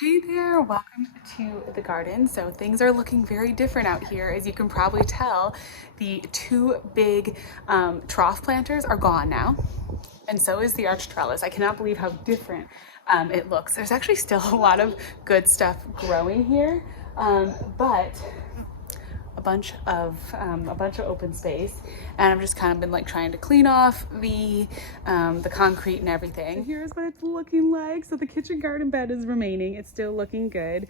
Hey there, welcome to the garden. So things are looking very different out here. As you can probably tell, the two big trough planters are gone now. And so is the arch trellis. I cannot believe how different it looks. There's actually still a lot of good stuff growing here, but a bunch of open space, and I've just kind of been like trying to clean off the concrete and everything. So here's what it's looking like. So the kitchen garden bed is remaining. It's still looking good.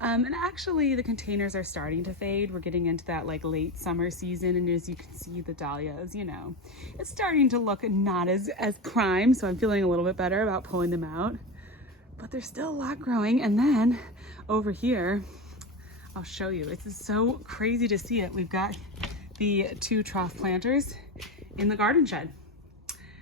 And actually the containers are starting to fade. We're getting into that like late summer season, and as you can see, the dahlias, it's starting to look not as prime, so I'm feeling a little bit better about pulling them out. But there's still a lot growing. And then over here, I'll show you. It's so crazy to see it. We've got the two trough planters in the garden shed,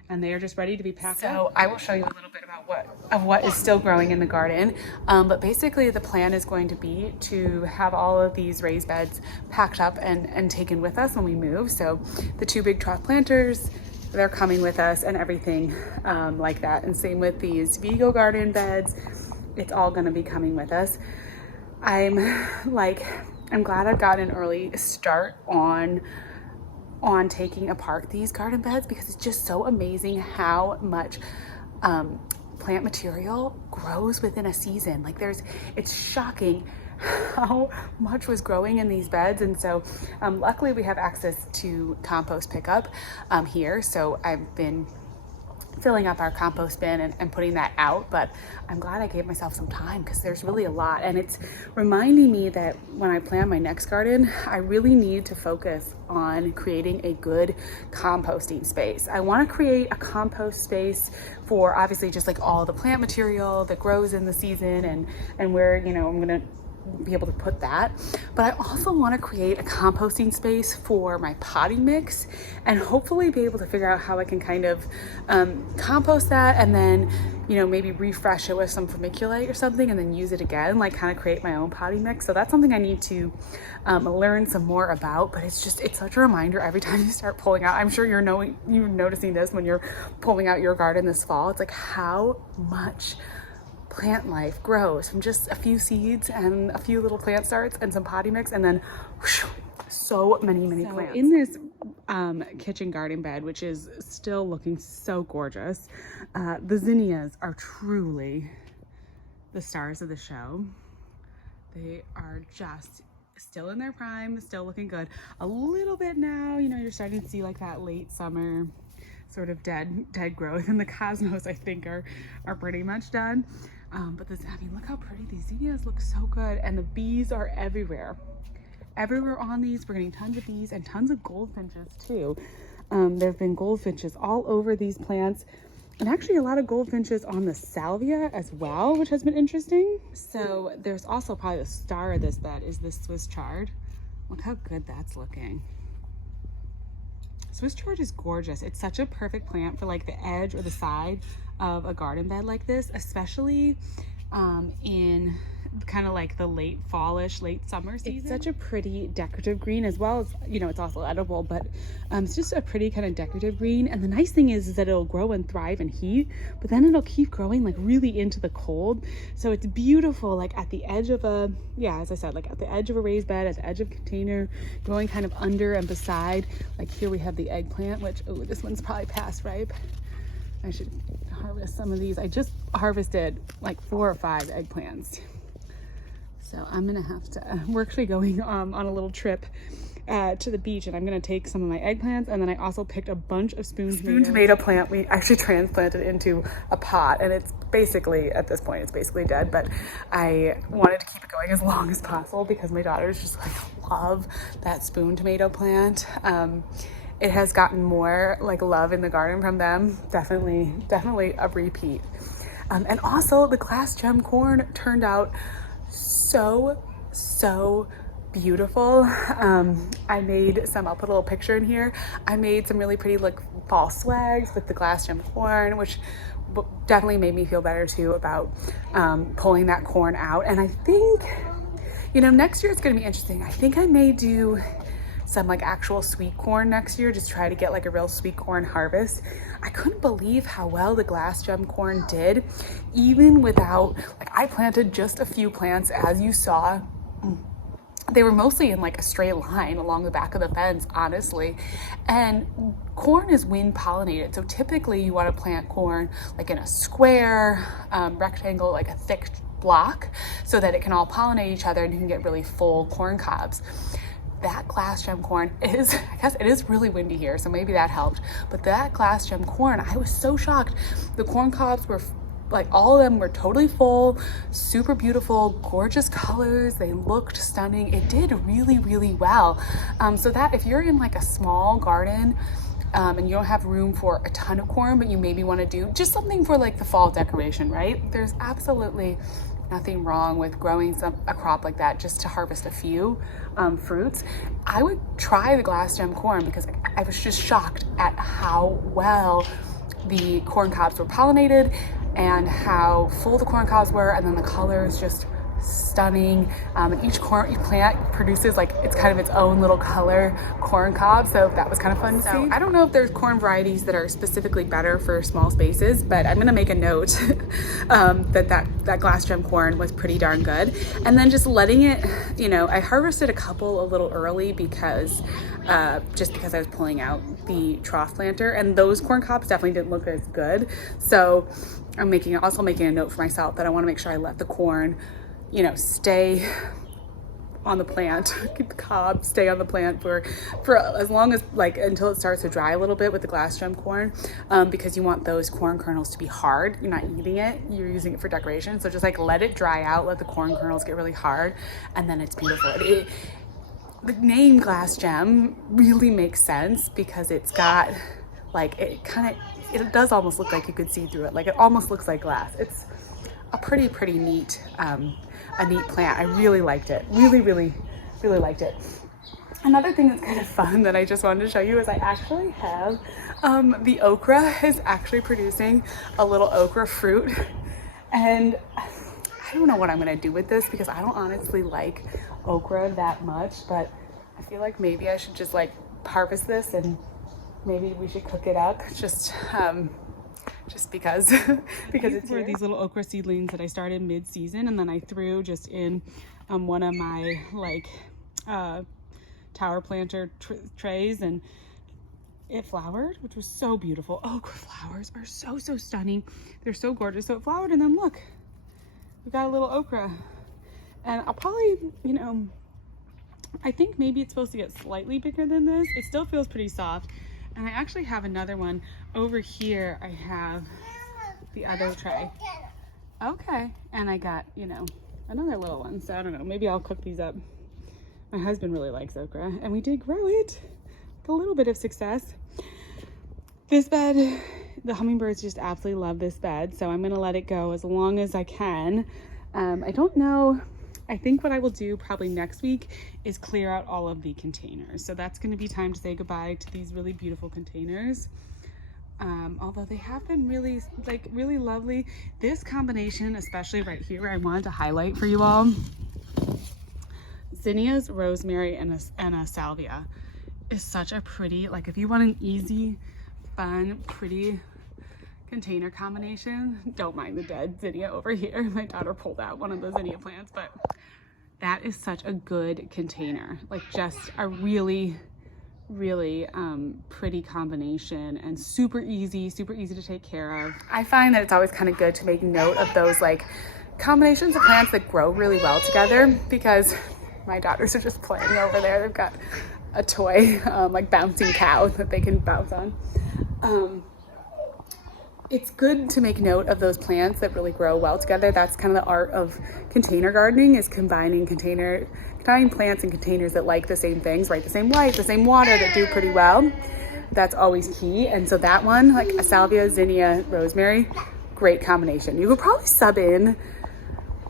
and they are just ready to be packed up. So I will show you a little bit about what is still growing in the garden. But basically the plan is going to be to have all of these raised beds packed up and taken with us when we move. So the two big trough planters, they're coming with us, and everything like that. And same with these Vego garden beds. It's all gonna be coming with us. I'm glad I've got an early start on taking apart these garden beds, because it's just so amazing how much plant material grows within a season. It's shocking how much was growing in these beds. And so luckily we have access to compost pickup here. So I've been filling up our compost bin and putting that out, but I'm glad I gave myself some time, because there's really a lot, and it's reminding me that when I plan my next garden, I really need to focus on creating a good composting space. I want to create a compost space for obviously just like all the plant material that grows in the season and where, I'm gonna be able to put that. But I also want to create a composting space for my potting mix, and hopefully be able to figure out how I can kind of compost that, and then maybe refresh it with some vermiculite or something, and then use it again, like kind of create my own potting mix. So that's something I need to learn some more about. But it's such a reminder every time you start pulling out. I'm sure you're noticing this when you're pulling out your garden this fall. It's like how much plant life grows from just a few seeds and a few little plant starts and some potting mix, and then whoosh, so many plants. In this kitchen garden bed, which is still looking so gorgeous, the zinnias are truly the stars of the show. They are just still in their prime, still looking good. A little bit now, you're starting to see like that late summer sort of dead growth, and the cosmos I think are pretty much done. But look how pretty these zinnias look. So good. And the bees are everywhere on these. We're getting tons of bees and tons of goldfinches too. There have been goldfinches all over these plants, and actually a lot of goldfinches on the salvia as well, which has been interesting. So there's also probably the star of this bed is this Swiss chard. Look how good that's looking. Swiss chard is gorgeous. It's such a perfect plant for like the edge or the side of a garden bed like this, especially in kind of like the late fallish, late summer season. It's such a pretty decorative green, as well as, it's also edible, but it's just a pretty kind of decorative green. And the nice thing is that it'll grow and thrive in heat, but then it'll keep growing like really into the cold. So it's beautiful, like at the edge of as I said, like at the edge of a raised bed, at the edge of a container, growing kind of under and beside. Like here we have the eggplant, which, oh, this one's probably past ripe. I should harvest some of these. I just harvested like 4 or 5 eggplants. So I'm gonna have to, we're actually going on a little trip to the beach, and I'm gonna take some of my eggplants, and then I also picked a bunch of spoon tomato plant. We actually transplanted into a pot, and it's basically, at this point, it's basically dead, but I wanted to keep it going as long as possible because my daughters just like love that spoon tomato plant. It has gotten more like love in the garden from them. Definitely a repeat. And also the glass gem corn turned out so beautiful. I made some, I'll put a little picture in here. I made some really pretty like fall swags with the glass gem corn, which definitely made me feel better too about pulling that corn out. And I think, next year it's gonna be interesting. I think I may do some like actual sweet corn next year, just try to get like a real sweet corn harvest. I couldn't believe how well the glass gem corn did, even without, like, I planted just a few plants, as you saw. They were mostly in like a straight line along the back of the fence, honestly. And corn is wind pollinated. So typically you want to plant corn like in a square, rectangle, like a thick block, so that it can all pollinate each other and you can get really full corn cobs. That glass gem corn is, I guess it is really windy here, so maybe that helped. But that glass gem corn, I was so shocked. The corn cobs were like, all of them were totally full, super beautiful, gorgeous colors. They looked stunning. It did really, really well. So that if you're in like a small garden and you don't have room for a ton of corn, but you maybe want to do just something for like the fall decoration, right? There's absolutely nothing wrong with growing a crop like that just to harvest a few fruits. I would try the glass gem corn because I was just shocked at how well the corn cobs were pollinated and how full the corn cobs were, and then the colors just stunning. And each plant produces like, it's kind of its own little color corn cob, so that was kind of fun to see. I don't know if there's corn varieties that are specifically better for small spaces, but I'm gonna make a note that glass gem corn was pretty darn good. And then just letting it, you know, I harvested a couple a little early because just because I was pulling out the trough planter, and those corn cobs definitely didn't look as good. So I'm also making a note for myself that I want to make sure I let the corn, you know, stay on the plant, keep the cob, stay on the plant for as long as, like, until it starts to dry a little bit with the glass gem corn, because you want those corn kernels to be hard. You're not eating it, you're using it for decoration. So just like let it dry out, let the corn kernels get really hard, and then it's beautiful. The name glass gem really makes sense because it's got like, it does almost look like you could see through it. Like, it almost looks like glass. It's a pretty neat, a neat plant. I really liked it. Really liked it. Another thing that's kind of fun that I just wanted to show you is I actually have, the okra is actually producing a little okra fruit. And I don't know what I'm gonna do with this because I don't honestly like okra that much, but I feel like maybe I should just like harvest this and maybe we should cook it up just because it's here. These little okra seedlings that I started mid-season, and then I threw just in one of my like tower planter trays, and it flowered, which was so beautiful. Okra flowers are so stunning. They're so gorgeous. So it flowered, and then look, we got a little okra. And I'll probably, you know, I think maybe it's supposed to get slightly bigger than this. It still feels pretty soft. And I actually have another one over here. I have the other tray. Okay. And I got, you know, another little one. So I don't know, maybe I'll cook these up. My husband really likes okra, and we did grow it with a little bit of success. This bed, the hummingbirds just absolutely love this bed. So I'm going to let it go as long as I can. I don't know. I think what I will do probably next week is clear out all of the containers. So that's going to be time to say goodbye to these really beautiful containers. Although they have been really lovely. This combination, especially right here, I wanted to highlight for you all. Zinnias, rosemary, and a salvia is such a pretty, like, if you want an easy, fun, pretty container combination, don't mind the dead zinnia over here. My daughter pulled out one of the zinnia plants, but that is such a good container. Like, just a really pretty combination, and super easy to take care of. I find that it's always kind of good to make note of those like combinations of plants that grow really well together, because my daughters are just playing over there. They've got a toy like bouncing cow that they can bounce on. It's good to make note of those plants that really grow well together. That's kind of the art of container gardening, is combining plants and containers that like the same things, right? The same light, the same water, that do pretty well. That's always key. And so that one, like a salvia, zinnia, rosemary, great combination. You could probably sub in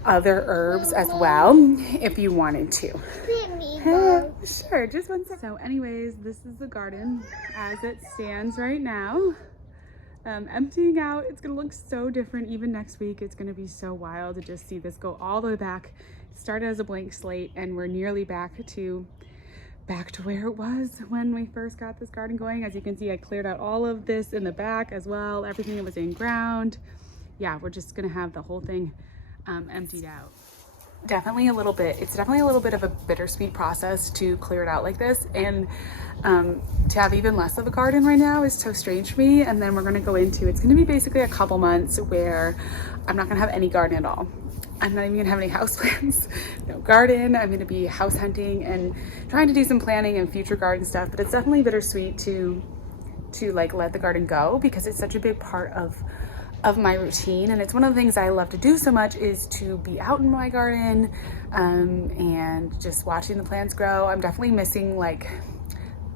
other herbs as well if you wanted to. Sure, just one second. So anyways, this is the garden as it stands right now. Emptying out. It's gonna look so different even next week. It's gonna be so wild to just see this go all the way back. It started as a blank slate, and we're nearly back to back to where it was when we first got this garden going. As you can see, I cleared out all of this in the back as well, everything that was in ground. Yeah, we're just gonna have the whole thing emptied out. It's definitely a little bit of a bittersweet process to clear it out like this, and to have even less of a garden right now is so strange for me. And then we're gonna go into, it's gonna be basically a couple months where I'm not gonna have any garden at all. I'm not even gonna have any houseplants, no garden. I'm gonna be house hunting and trying to do some planning and future garden stuff, but it's definitely bittersweet to like let the garden go, because it's such a big part of my routine. And it's one of the things I love to do so much, is to be out in my garden and just watching the plants grow. I'm definitely missing like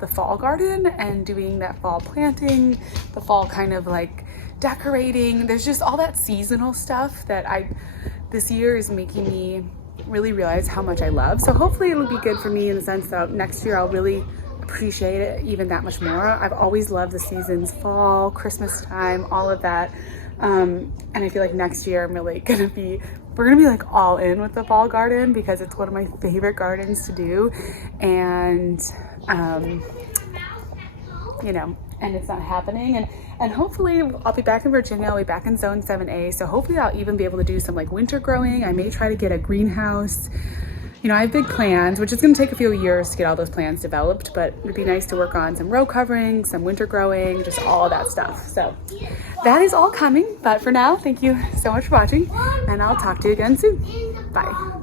the fall garden and doing that fall planting, the fall kind of like decorating. There's just all that seasonal stuff that this year is making me really realize how much I love. So hopefully it'll be good for me in the sense that next year I'll really appreciate it even that much more. I've always loved the seasons, fall, Christmas time, all of that. And I feel like next year I'm really we're gonna be like all in with the fall garden, because it's one of my favorite gardens to do. And you know, and it's not happening. And hopefully I'll be back in Virginia, I'll be back in zone 7A. So hopefully I'll even be able to do some like winter growing. I may try to get a greenhouse. You know, I have big plans, which is gonna take a few years to get all those plans developed, but it'd be nice to work on some row covering, some winter growing, just all of that stuff. So that is all coming. But for now, thank you so much for watching, and I'll talk to you again soon. Bye.